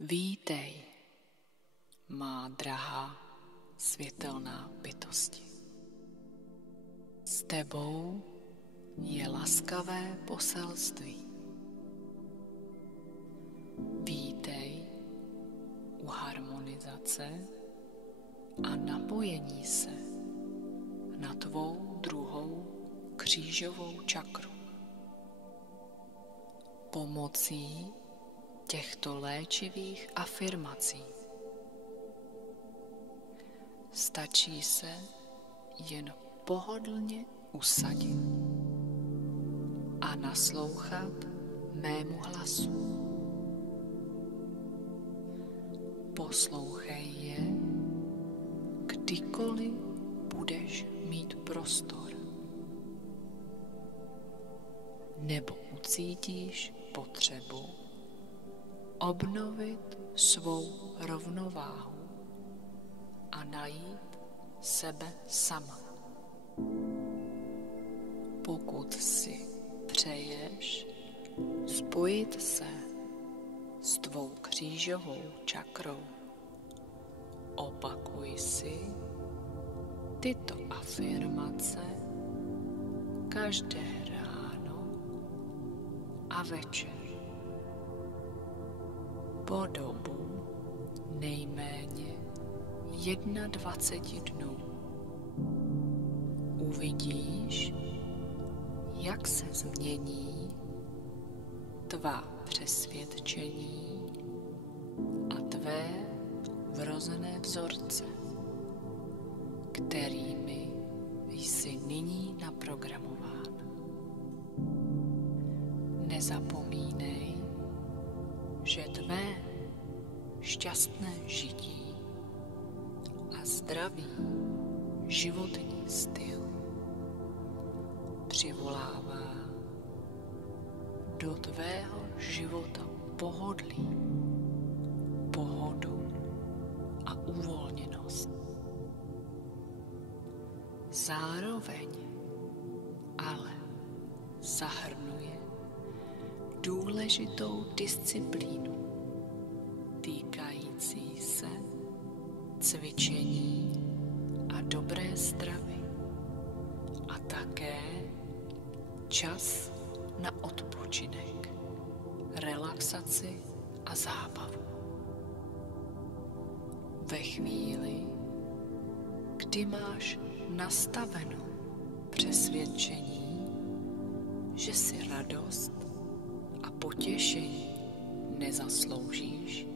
Vítej, má drahá světelná bytosti. S tebou je laskavé poselství. Vítej u harmonizace a napojení se na tvou druhou křížovou čakru. Pomocí těchto léčivých afirmací stačí se jen pohodlně usadit a naslouchat mému hlasu. Poslouchej je, kdykoliv budeš mít prostor, nebo ucítíš potřebu obnovit svou rovnováhu a najít sebe sama. Pokud si přeješ spojit se s tvou křížovou čakrou, opakuj si tyto afirmace každé ráno a večer po dobu nejméně 21 dnů. Uvidíš, jak se změní tvá přesvědčení a tvé vrozené vzorce, kterými jsi nyní naprogramován. Nezapomínej, že tvé šťastné žití a zdravý životní styl přivolává do tvého života pohodlí, pohodu a uvolněnost. Zároveň ale zahrnuje důležitou disciplínu týkající se cvičení a dobré stravy a také čas na odpočinek, relaxaci a zábavu. Ve chvíli, kdy máš nastaveno přesvědčení, že si radost a potěšení nezasloužíš,